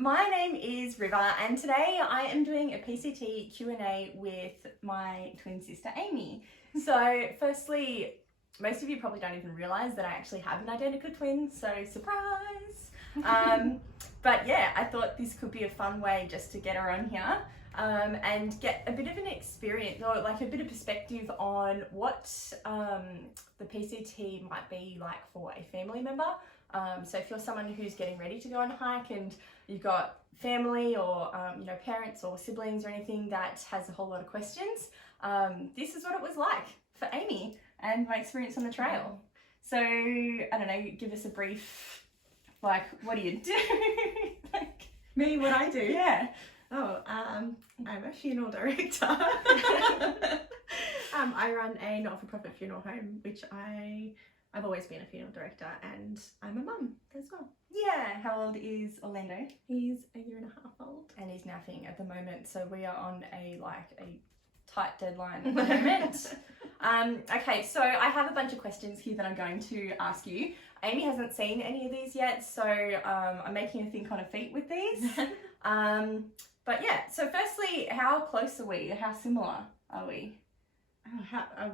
My name is River, and today I am doing a PCT Q&A with my twin sister Amy. So firstly, most of you probably don't even realise that I actually have an identical twin, so surprise! But yeah, I thought this could be a fun way just to get her on here and get a bit of an experience, or like a bit of perspective on what the PCT might be like for a family member. So if you're someone who's getting ready to go on a hike and you've got family or parents or siblings or anything that has a whole lot of questions, this is what it was like for Amy and my experience on the trail. So I don't know, give us a brief, like, what do you do? Like, me, what I do? Yeah. Oh, I'm a funeral director. I run a not-for-profit funeral home, which I've always been a funeral director, and I'm a mum as well. Yeah. How old is Orlando? He's a year and a half old. And he's napping at the moment, so we are on a tight deadline at the moment. Okay, so I have a bunch of questions here that I'm going to ask you. Amy hasn't seen any of these yet, so I'm making her think on her feet with these. But yeah, so firstly, how close are we? How similar are we?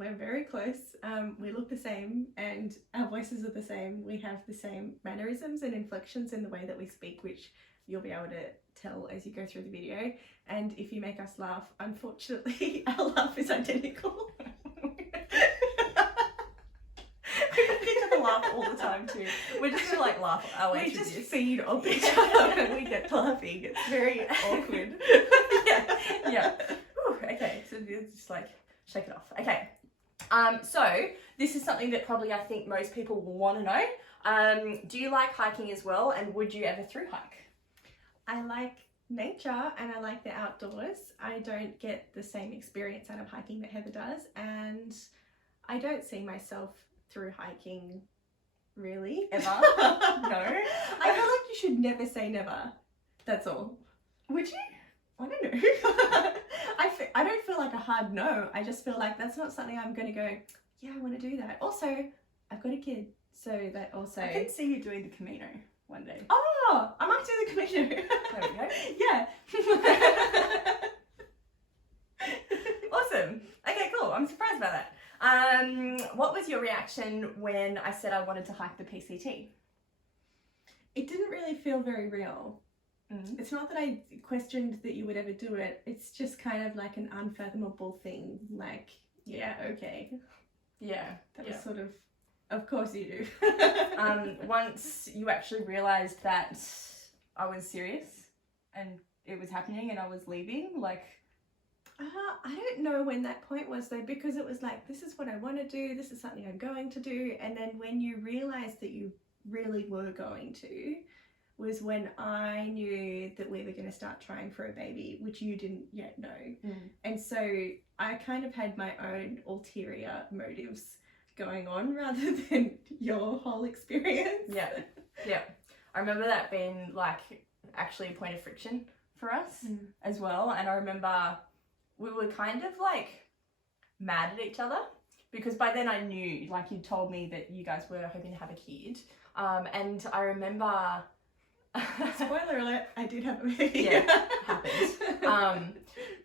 We're very close. We look the same, and our voices are the same. We have the same mannerisms and inflections in the way that we speak, which you'll be able to tell as you go through the video. And if you make us laugh, unfortunately, our laugh is identical. We laugh all the time too. We're just gonna like laugh our way We through just this. feed off each other and we get laughing. It's very awkward. Yeah. Whew, okay, so just like shake it off. Okay. So this is something that probably I think most people will want to know. Do you like hiking as well, and would you ever thru-hike? I like nature and I like the outdoors. I don't get the same experience out of hiking that Heather does, and I don't see myself through hiking really. Ever? No? I feel like you should never say never. That's all. Would you? I don't know. I don't feel like a hard no. I just feel like that's not something I'm going to go, yeah, I want to do that. Also, I've got a kid, so that also... I can see you doing the Camino one day. Oh, I might do the Camino. There we go. Yeah. Awesome. Okay, cool. I'm surprised by that. What was your reaction when I said I wanted to hike the PCT? It didn't really feel very real. Mm. It's not that I questioned that you would ever do it. It's just kind of like an unfathomable thing. Like, yeah, okay. Yeah. That was sort of course you do. Once you actually realised that I was serious and it was happening and I was leaving, like... I don't know when that point was though, because it was like, this is what I want to do, this is something I'm going to do, and then when you realised that you really were going to, was when I knew that we were going to start trying for a baby, which you didn't yet know. And so I kind of had my own ulterior motives going on rather than your whole experience. Yeah. I remember that being like actually a point of friction for us as well, and I remember we were kind of like mad at each other because by then I knew, like, you told me that you guys were hoping to have a kid, and I remember... Spoiler alert, I did have a baby. Yeah, happened.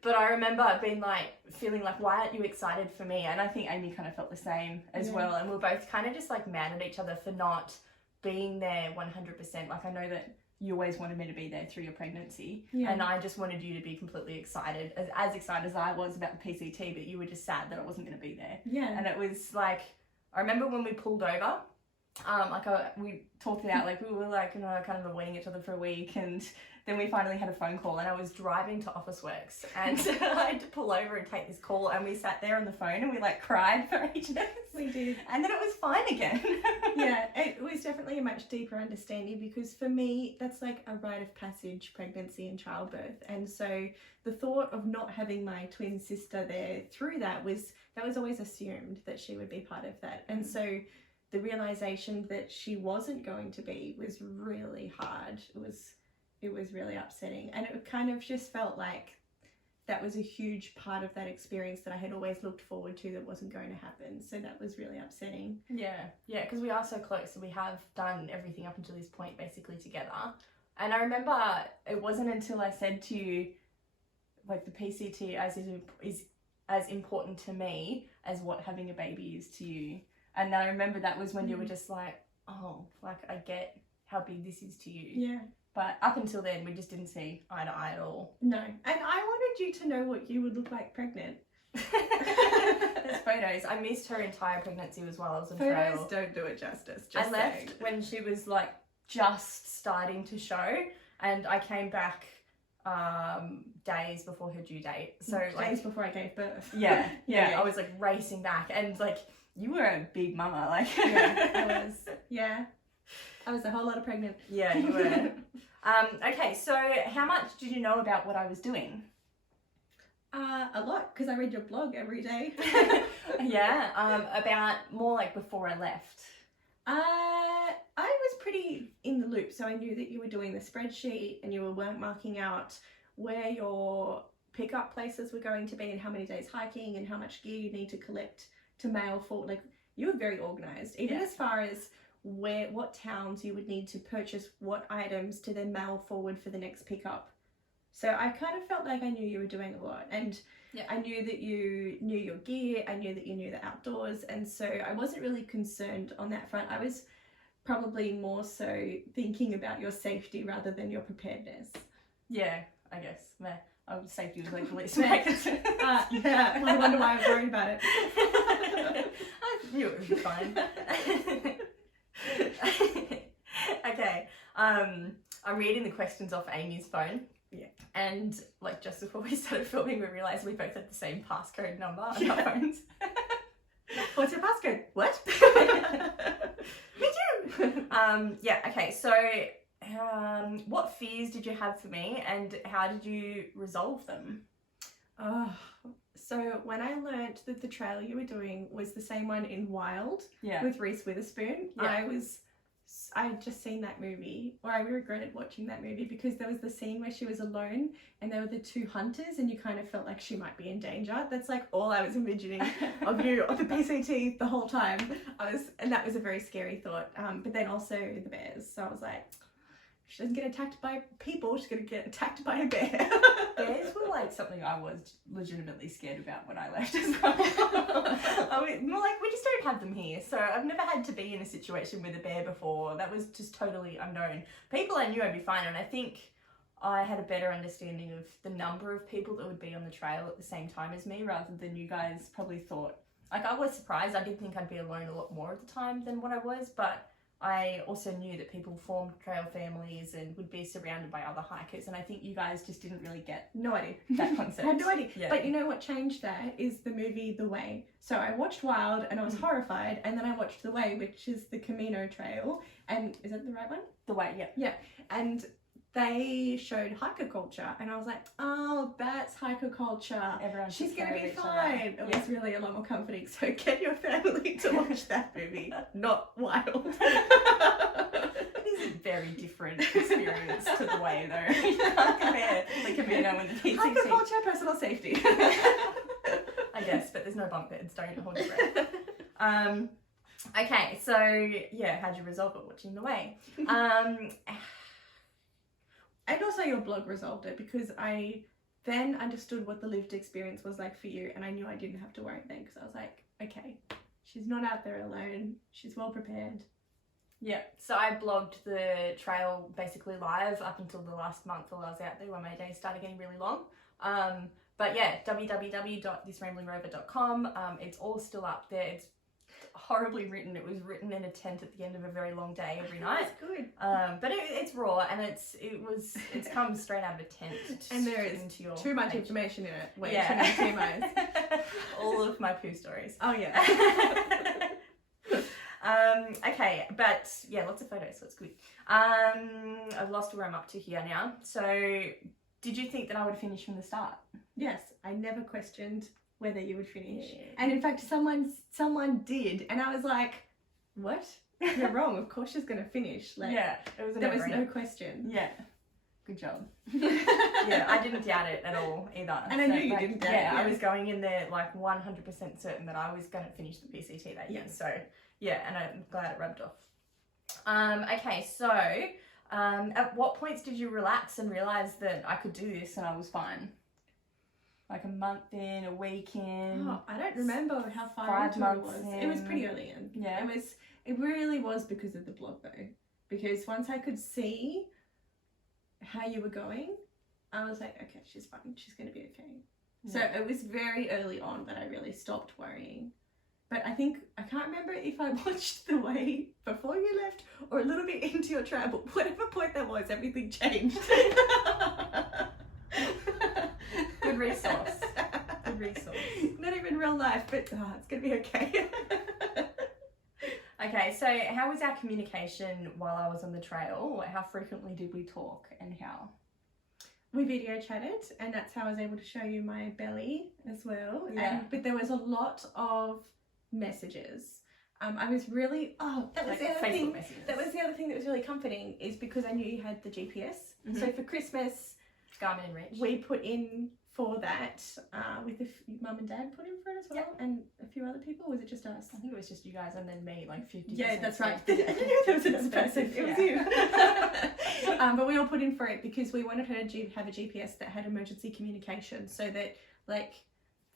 But I remember being like, feeling like, why aren't you excited for me? And I think Amy kind of felt the same as well. And we were both kind of just like mad at each other for not being there 100%. Like, I know that you always wanted me to be there through your pregnancy. Yeah. And I just wanted you to be completely excited, as excited as I was about the PCT, but you were just sad that I wasn't going to be there. Yeah. And it was like, I remember when we pulled over, we talked it out, like we were like, kind of avoiding each other for a week, and then we finally had a phone call, and I was driving to Officeworks, and I had to pull over and take this call, and we sat there on the phone and we like cried for ages. We did. And then it was fine again. Yeah, it was definitely a much deeper understanding, because for me that's like a rite of passage, pregnancy and childbirth, and so the thought of not having my twin sister there through that was always assumed that she would be part of that. And so the realization that she wasn't going to be was really hard. It was really upsetting, and it kind of just felt like that was a huge part of that experience that I had always looked forward to that wasn't going to happen. So that was really upsetting. Yeah, because we are so close, and we have done everything up until this point basically together, And I remember it wasn't until I said to you, like, the PCT is as important to me as what having a baby is to you. And I remember that was when you were just like, oh, like, I get how big this is to you. Yeah. But up until then, we just didn't see eye to eye at all. No. And I wanted you to know what you would look like pregnant. There's photos. I missed her entire pregnancy as well. I was on trail. Photos don't do it justice. I left when she was like just starting to show, and I came back days before her due date. So like days before I gave birth. Yeah. I was like racing back, and like you were a big mama, like yeah, I was a whole lot of pregnant. Yeah, you were. Okay, so how much did you know about what I was doing? A lot, because I read your blog every day. Yeah, about more like before I left. I was pretty in the loop, so I knew that you were doing the spreadsheet and you were marking out where your pickup places were going to be and how many days hiking and how much gear you need to collect to mail for. Like, you were very organised, even as far as what towns you would need to purchase what items to then mail forward for the next pickup. So I kind of felt like I knew you were doing a lot, and I knew that you knew your gear, I knew that you knew the outdoors, and so I wasn't really concerned on that front. I was probably more so thinking about your safety rather than your preparedness. Yeah, I guess. Safety was like the least of my concern. Yeah, I wonder why I was worried about it. I knew it would be fine. Okay, I'm reading the questions off Amy's phone. Yeah. And like just before we started filming, we realised we both had the same passcode number on our phones. What's your passcode? What? Me too. Okay, so what fears did you have for me and how did you resolve them? So when I learnt that the trail you were doing was the same one in Wild with Reese Witherspoon, I had just seen that movie, or I regretted watching that movie because there was the scene where she was alone and there were the two hunters and you kind of felt like she might be in danger. That's like all I was envisioning of you on the PCT the whole time. And that was a very scary thought. But then also the bears. So I was like, she doesn't get attacked by people, she's going to get attacked by a bear. Bears were like something I was legitimately scared about when I left as well. We just don't have them here. So I've never had to be in a situation with a bear before. That was just totally unknown. People I knew I'd be fine, and I think I had a better understanding of the number of people that would be on the trail at the same time as me rather than you guys probably thought. Like, I was surprised. I did think I'd be alone a lot more at the time than what I was, but I also knew that people formed trail families and would be surrounded by other hikers, and I think you guys just didn't really get no idea that concept. I had no idea. Yeah. But you know what changed that is the movie The Way. So I watched Wild and I was horrified, and then I watched The Way, which is the Camino Trail, and is that the right one? The Way, yeah. Yeah, and they showed hiker culture, and I was like, oh, that's hiker culture. She's going to be fine. It was really a lot more comforting. So get your family to watch that movie, not Wild. It is a very different experience to The Way, though. You can't compare the Camino and the PCT. Hiker culture, personal safety. I guess, but there's no bunk beds. Don't hold your breath. Okay, so yeah, how'd you resolve it watching The Way? And also your blog resolved it because I then understood what the lived experience was like for you, and I knew I didn't have to worry then because I was like, okay, she's not out there alone, she's well prepared. Yeah, so I blogged the trail basically live up until the last month while I was out there when my days started getting really long. But yeah, www.thisramblingrover.com. It's all still up there. It's horribly written. It was written in a tent at the end of a very long day every night. That's good. But it's raw, and it's come straight out of a tent. And there is too much information in it. Wait, all of my poo stories. Oh yeah. Okay, but yeah, lots of photos, so it's good. I've lost where I'm up to here now. So, did you think that I would finish from the start? Yes, I never questioned whether you would finish. Yeah. And in fact, someone did, and I was like, what? You're wrong. Of course she's going to finish. Like, yeah, it was there was no question. Yeah. Good job. Yeah, I didn't doubt it at all either. And I knew you didn't doubt it. Yeah, I was going in there like 100% certain that I was going to finish the PCT that year. So, yeah, and I'm glad it rubbed off. Okay, so At what points did you relax and realise that I could do this and I was fine? Like a month in, a week in? Oh, I don't remember how far 5 into months it was. in. It was pretty early in. Yeah. It really was because of the blog though. Because once I could see how you were going, I was like, okay, she's fine. She's going to be okay. Yeah. So it was very early on that I really stopped worrying. But I can't remember if I watched the way before you left or a little bit into your travel. Whatever point that was, everything changed. Good resource. Good resource. Not even real life, but it's going to be okay. Okay, so how was our communication while I was on the trail? How frequently did we talk and how? We video chatted, and that's how I was able to show you my belly as well. Yeah. But there was a lot of messages. I was really that was Like the other Facebook thing. messages. That was the other thing that was really comforting is because I knew you had the GPS. Mhm. So for Christmas, Garmin and Rich. we put in for that with mum and dad put in for it as well, and a few other people. Or was it just us? I think it was just you guys and then me, like 50%. Yeah, that's right. Yeah. There was another person. It was you. But we all put in for it because we wanted her to have a GPS that had emergency communication, so that, like,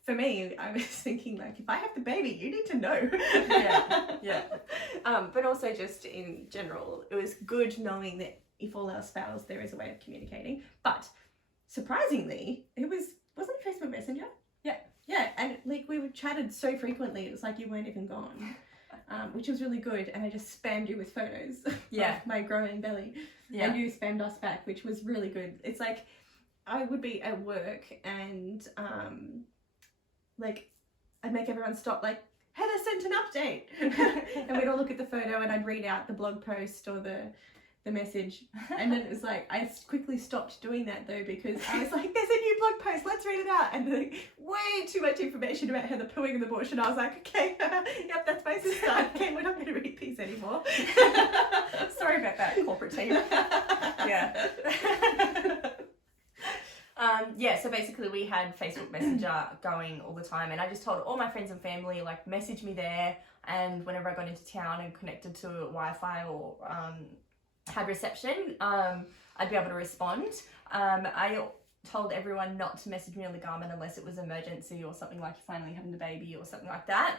for me, I was thinking, like, if I have the baby, you need to know. Yeah. But also just in general, it was good knowing that if all else fails, there is a way of communicating. But surprisingly, wasn't it Facebook Messenger? Yeah. Yeah, and like we chatted so frequently, it was like you weren't even gone, which was really good. And I just spammed you with photos Yeah. of my growing belly, Yeah. and you spammed us back, which was really good. It's like I would be at work and like I'd make everyone stop, like, Heather sent an update, and we'd all look at the photo, and I'd read out the blog post or the message, and then it was like I quickly stopped doing that though, because I was like, there's a new blog post, let's read it out, and like way too much information about Heather pooing in the bush, and I was like, okay, yep, that's my sister. Okay, we're not going to read these anymore. Sorry about that, corporate team. Yeah. Yeah, so basically we had Facebook Messenger going all the time, and I just told all my friends and family, like, message me there, and whenever I got into town and connected to Wi-Fi or had reception, I'd be able to respond. I told everyone not to message me on the Garmin unless it was emergency or something like finally having the baby or something like that.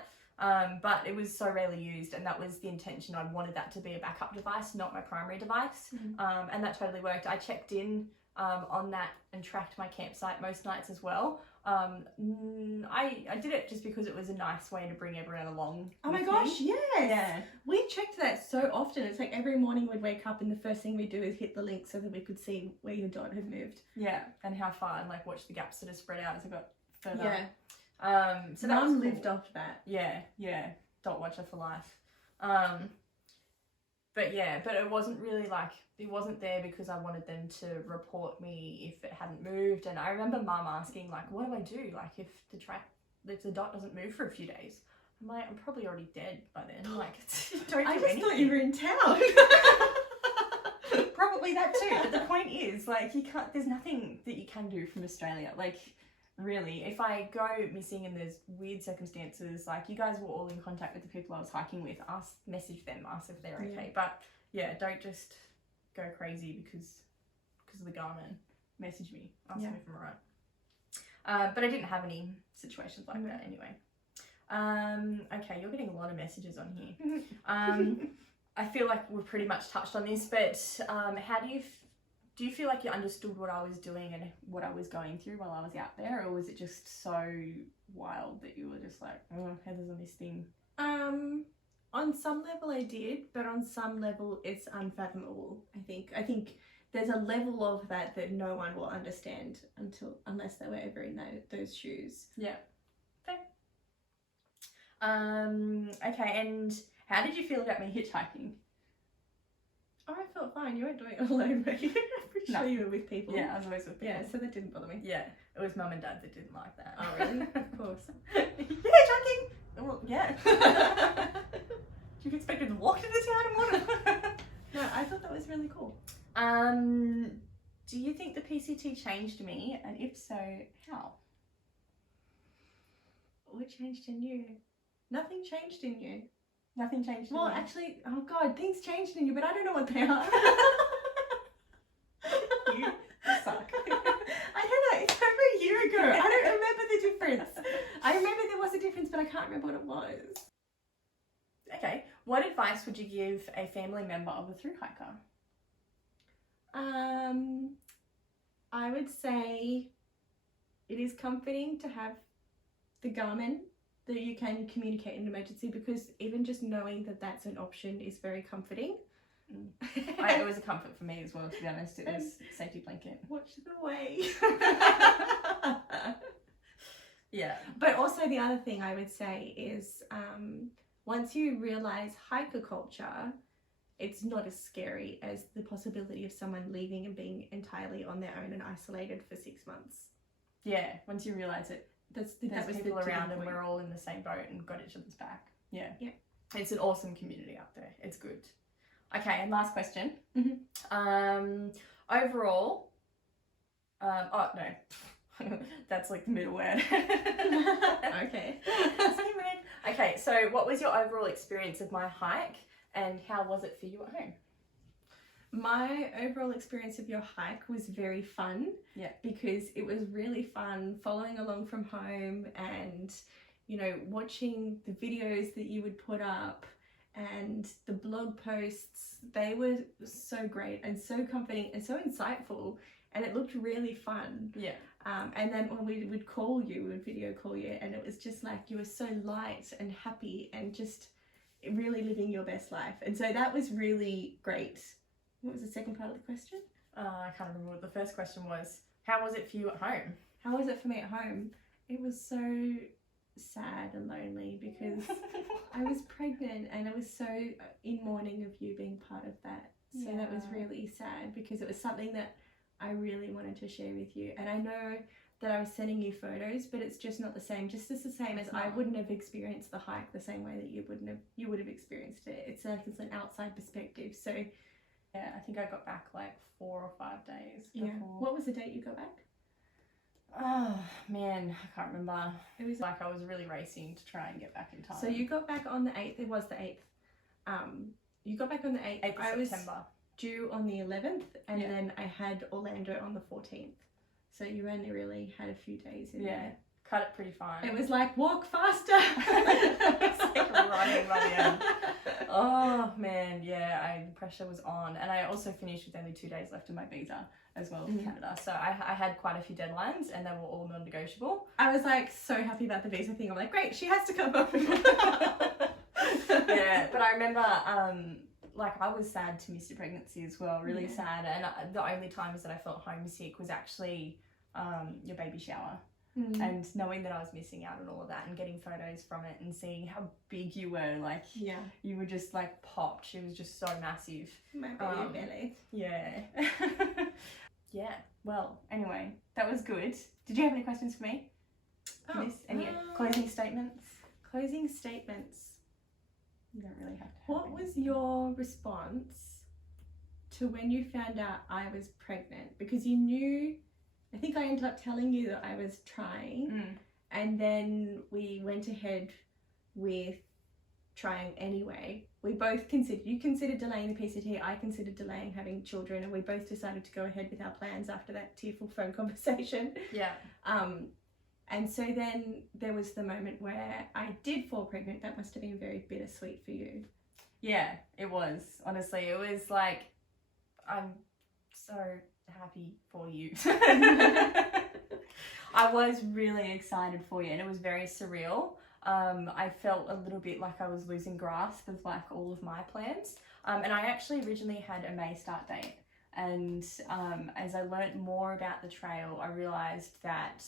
But it was so rarely used, and that was the intention. I wanted that to be a backup device, not my primary device. And that totally worked. I checked in on that and tracked my campsite most nights as well. I did it just because it was a nice way to bring everyone along. Oh my with gosh, me. yes. Yeah. We checked that so often. It's like every morning we'd wake up and the first thing we'd do is hit the link so that we could see where your dot had moved. Yeah, and how far, and like watch the gaps that are spread out as I got further. Yeah. So that was Mum cool. lived off that. Yeah, dot watcher for life. But it wasn't really like, it wasn't there because I wanted them to report me if it hadn't moved. And I remember Mum asking, like, what do I do? Like, if the dot doesn't move for a few days? I'm like, I'm probably already dead by then. Like, don't do I just anything. thought you were in town. Probably that too. But the point is, like, there's nothing that you can do from Australia. Like, really, if I go missing and there's weird circumstances, like, you guys were all in contact with the people I was hiking with, message them, ask if they're okay. But yeah, don't just go crazy because of the Garmin. Message me, ask me if I'm alright. But I didn't have any situations like that anyway. Okay, you're getting a lot of messages on here. I feel like we've pretty much touched on this, but how do you feel like you understood what I was doing and what I was going through while I was out there, or was it just so wild that you were just like, oh, Heather's on this thing? On some level I did, but on some level it's unfathomable. I think there's a level of that no one will understand unless they were ever in those shoes. Yeah. Okay. Okay, and how did you feel about me hitchhiking? Oh, I felt fine. You weren't doing it alone, were you? I'm pretty sure you were with people. Yeah, I was always with people. Yeah, so that didn't bother me. Yeah, it was Mum and Dad that didn't like that. Oh, really? Of course. You're hitchhiking? Well, yeah. Do you expect me to walk to the town and what? No, I thought that was really cool. Do you think the PCT changed me, and if so, how? What changed in you? Nothing changed in you. Nothing changed in Well, me? actually, oh God, things changed in you, but I don't know what they are. advice would you give a family member of a thru-hiker? I would say it is comforting to have the Garmin that you can communicate in an emergency, because even just knowing that that's an option is very comforting. It was a comfort for me as well, to be honest. It was a safety blanket. Watch the way. Yeah. But also the other thing I would say is once you realise hiker culture, it's not as scary as the possibility of someone leaving and being entirely on their own and isolated for 6 months. Yeah, once you realise it, there's people around and we're all in the same boat and got each other's back. Yeah. Yeah. It's an awesome community out there. It's good. Okay, and last question. Overall, oh no, that's like the middle word. Okay. Okay, so what was your overall experience of my hike and how was it for you at home? My overall experience of your hike was very fun. Yeah. Because it was really fun following along from home and, you know, watching the videos that you would put up and the blog posts. They were so great and so comforting and so insightful, and it looked really fun. Yeah. And then when we would call you, we would video call you, and it was just like you were so light and happy and just really living your best life. And so that was really great. What was the second part of the question? I can't remember what the first question was. How was it for you at home? How was it for me at home? It was so sad and lonely because I was pregnant and I was so in mourning of you being part of that. So that was really sad because it was something that I really wanted to share with you. And I know that I was sending you photos, but it's just not the same. Just as the same as I wouldn't have experienced the hike the same way that you would have experienced it. It's like it's an outside perspective. So yeah, I think I got back like 4 or 5 days before. Yeah. What was the date you got back? Oh man, I can't remember. It was like I was really racing to try and get back in time. So you got back on the 8th. It was the 8th. You got back on the 8th. 8th of I was September. Due on the 11th, and then I had Orlando on the 14th. So you only really had a few days in there. Cut it pretty fine. It was like, walk faster. It's like running by the end. Oh man, yeah, the pressure was on. And I also finished with only 2 days left of my visa as well for Canada. So I had quite a few deadlines and they were all non-negotiable. I was like so happy about the visa thing. I'm like, great, she has to come over. Yeah, but I remember like I was sad to miss your pregnancy as well, really sad. And the only times that I felt homesick was actually your baby shower. And knowing that I was missing out on all of that and getting photos from it and seeing how big you were, like you were just like popped. She was just so massive. My baby belly. Yeah. Yeah. Well, anyway, that was good. Did you have any questions for me? Any closing statements? Closing statements. You don't really have to. What was your response to when you found out I was pregnant? Because you knew. I think I ended up telling you that I was trying, and then we went ahead with trying anyway. We both you considered delaying the PCT, I considered delaying having children, and we both decided to go ahead with our plans after that tearful phone conversation. Yeah. And so then there was the moment where I did fall pregnant. That must have been very bittersweet for you. Yeah, it was. Honestly, it was like, I'm so happy for you. I was really excited for you and it was very surreal. I felt a little bit like I was losing grasp of like all of my plans. And I actually originally had a May start date. And as I learnt more about the trail, I realised that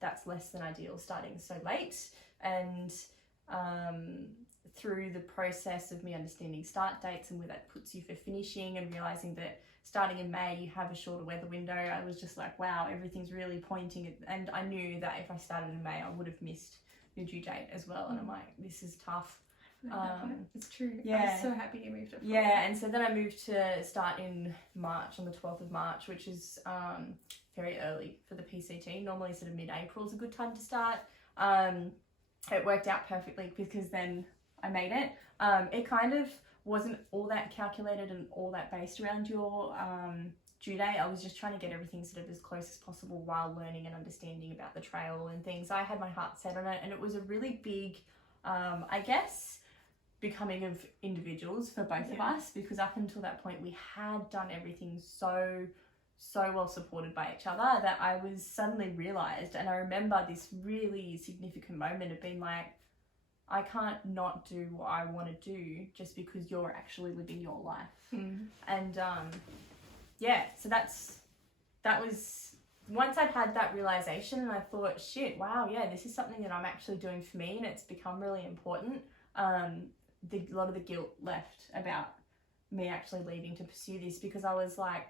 that's less than ideal, starting so late. And through the process of me understanding start dates and where that puts you for finishing and realising that starting in May you have a shorter weather window, I was just like, wow, everything's really pointing. And I knew that if I started in May, I would have missed your due date as well. And I'm like, this is tough. It's true. Yeah. I was so happy you moved it forward. Yeah, and so then I moved to start in March, on the 12th of March, which is very early for the PCT. Normally sort of mid-April is a good time to start. It worked out perfectly because then I made it. It kind of wasn't all that calculated and all that based around your due date. I was just trying to get everything sort of as close as possible while learning and understanding about the trail and things. I had my heart set on it, and it was a really big, I guess, becoming of individuals for both of Yeah. us, because up until that point we had done everything so well supported by each other that I was suddenly realised, and I remember this really significant moment of being like, I can't not do what I want to do just because you're actually living your life. And yeah, so that was, once I'd had that realisation and I thought, shit, wow, yeah, this is something that I'm actually doing for me and it's become really important, a lot of the guilt left about me actually leaving to pursue this, because I was like,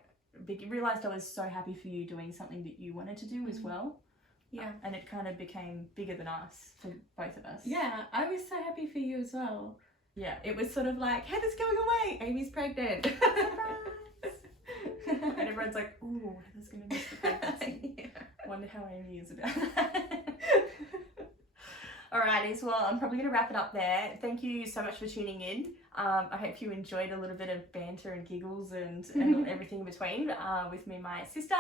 realised I was so happy for you doing something that you wanted to do as well. Yeah. And it kind of became bigger than us for both of us. Yeah, I was so happy for you as well. Yeah. It was sort of like, Heather's going away, Amy's pregnant. And everyone's like, ooh, Heather's going to miss the pregnancy. Yeah. Wonder how Amy is about that. Alrighty, well, I'm probably going to wrap it up there. Thank you so much for tuning in. I hope you enjoyed a little bit of banter and giggles and everything in between with me and my sister.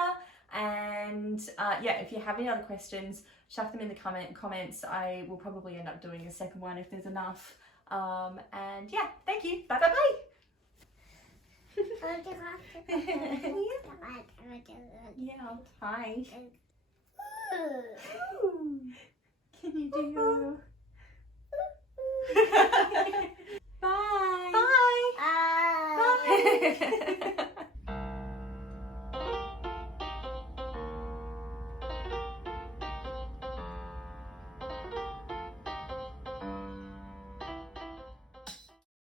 And yeah, if you have any other questions, chuck them in the comments. I will probably end up doing a second one if there's enough. And yeah, thank you. Bye bye bye. Yeah, hi. Can you do your... Bye. Bye. Bye.